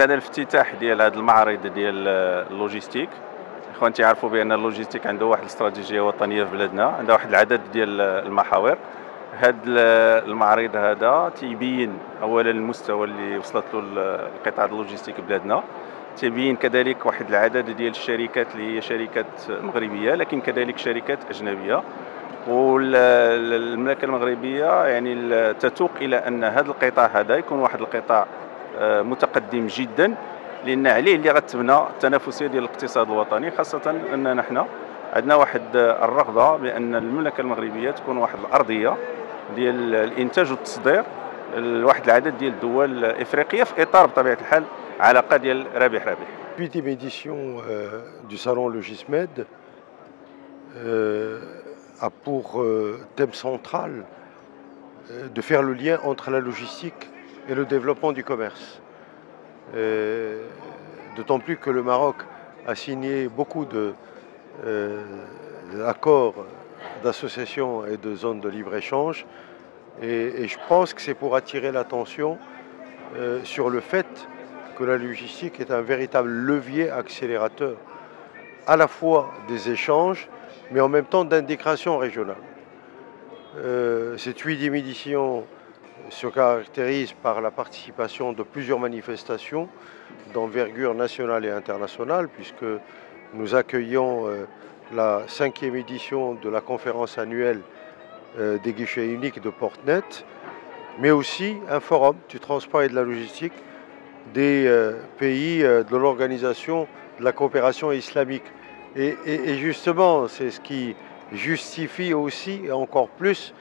بعد الافتتاح ديال هذا المعرض ديال اللوجيستيك. اخوان تيعرفوا بان اللوجيستيك عنده واحد الاستراتيجيه وطنيه في بلادنا، عندها واحد العدد ديال المحاور. هذا المعرض هذا تيبين اولا المستوى اللي وصلت له القطاع اللوجيستيك بلادنا، تيبين كذلك واحد العدد ديال الشركات اللي هي شركات مغربيه لكن كذلك شركات اجنبيه. والمملكه المغربيه يعني تتوق الى ان هذا القطاع هذا يكون واحد القطاع متقدم جدا، لان عليه اللي غتبنى التنافسيه ديال الاقتصاد الوطني، خاصه اننا حنا عندنا واحد الرغبه بان المملكه المغربيه تكون واحد الارضيه ديال الانتاج والتصدير لواحد العدد ديال الدول الافريقيه في اطار بطبيعه الحال علاقه ديال رابح رابح. 8e édition du salon Logismed a pour thème central de faire le lien entre la logistique et le développement du commerce. D'autant plus que le Maroc a signé beaucoup d'accords d'association et de zones de libre-échange. Et je pense que c'est pour attirer l'attention sur le fait que la logistique est un véritable levier accélérateur à la fois des échanges, mais en même temps d'intégration régionale. Cette 8e édition se caractérise par la participation de plusieurs manifestations d'envergure nationale et internationale, puisque nous accueillons la 5e édition de la conférence annuelle des guichets uniques de Portnet, mais aussi un forum du transport et de la logistique des pays de l'organisation de la coopération islamique. Et justement, c'est ce qui justifie aussi et encore plus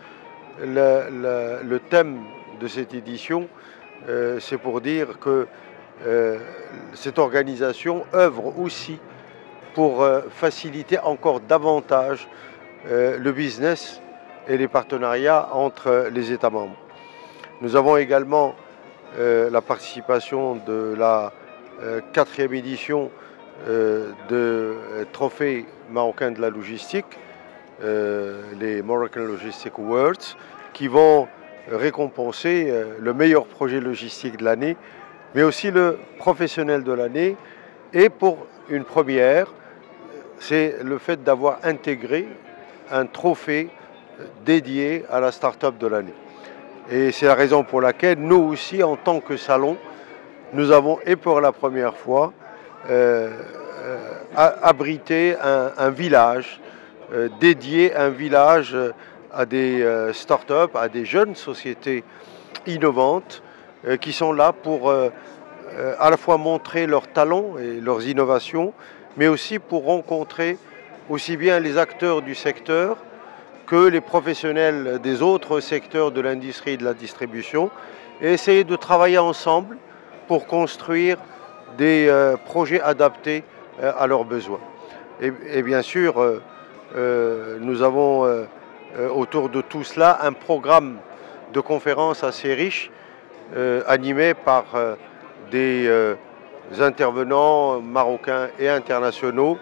le thème de cette édition. C'est pour dire que cette organisation œuvre aussi pour faciliter encore davantage le business et les partenariats entre les États membres. Nous avons également la participation de la 4e édition de Trophée marocain de la logistique, les Moroccan Logistic Awards, qui vont récompenser le meilleur projet logistique de l'année, mais aussi le professionnel de l'année. Et pour une première, c'est le fait d'avoir intégré un trophée dédié à la start-up de l'année. Et c'est la raison pour laquelle nous aussi, en tant que salon, nous avons, et pour la première fois, abrité un village dédié, un village à des start-up, à des jeunes sociétés innovantes qui sont là pour à la fois montrer leurs talents et leurs innovations, mais aussi pour rencontrer aussi bien les acteurs du secteur que les professionnels des autres secteurs de l'industrie et de la distribution, et essayer de travailler ensemble pour construire des projets adaptés à leurs besoins. Et bien sûr, nous avons autour de tout cela un programme de conférences assez riche, animé par des intervenants marocains et internationaux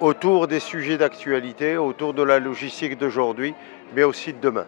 autour des sujets d'actualité, autour de la logistique d'aujourd'hui, mais aussi de demain.